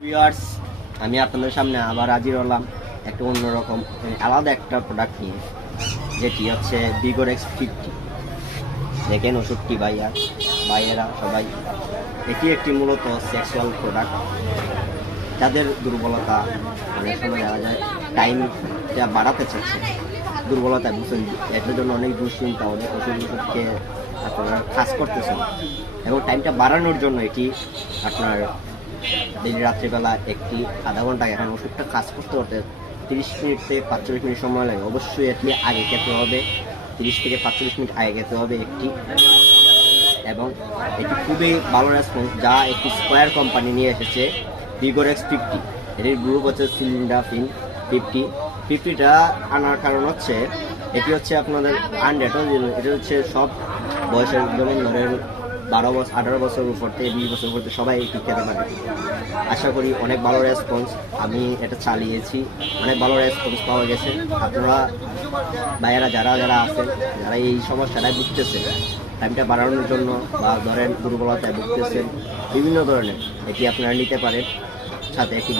Viewers, আমি আপনাদের সামনে আবার হাজির হলাম একটা অন্যরকম আলাদা একটা প্রোডাক্ট নিয়ে, যেটি হচ্ছে ভিগোরেক্স 50। দেখেন ওষুধটি ভাইয়েরা সবাই, এটি একটি মূলত সেক্সুয়াল প্রোডাক্ট। যাদের দুর্বলতা, অনেক সময় দেখা যায় টাইমটা বাড়াতে চাচ্ছে, দুর্বলতা বুঝছেন, এটার জন্য অনেক দুশ্চিন্তা, অনেক ওষুধ খেয়ে আপনারা কাজ করতেছেন, এবং টাইমটা বাড়ানোর জন্য এটি আপনার ডেলি রাত্রিবেলা একটি আধা ঘন্টা এখন ওষুধটা কাজ করতে 30 মিনিট থেকে 45 মিনিট সময় লাগে। অবশ্যই এটি আগে খেতে হবে, 30 থেকে 45 মিনিট আগে খেতে হবে একটি, এবং এটি খুবই ভালো রেসপন্স, যা একটি স্কোয়ার কোম্পানি নিয়ে এসেছে ভিগোরেক্স 50। এটির গ্রুপ হচ্ছে সিলিন্ডাফিন 50টা আনার কারণ হচ্ছে এটি হচ্ছে আপনাদের আনডেটও, এটা হচ্ছে সব বয়সের, যেমন ধরেন 12 বছর 18 বছর উপর থেকে 20 বছর উপর সবাই এটি খেতে পারে। আশা করি অনেক ভালো রেসপন্স, আমি এটা চালিয়েছি, অনেক ভালো রেসপন্স পাওয়া গেছে। আপনারা ভাইয়েরা যারা আছেন, যারা এই সমস্যাটায় ভুগতেছেন, টাইমটা বাড়ানোর জন্য বা ধরেন দুর্বলতায় ভুগতেছেন, বিভিন্ন ধরনের, এটি আপনারা নিতে পারেন। সাথে একটি